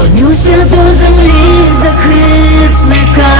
Клонюся до землі захисника,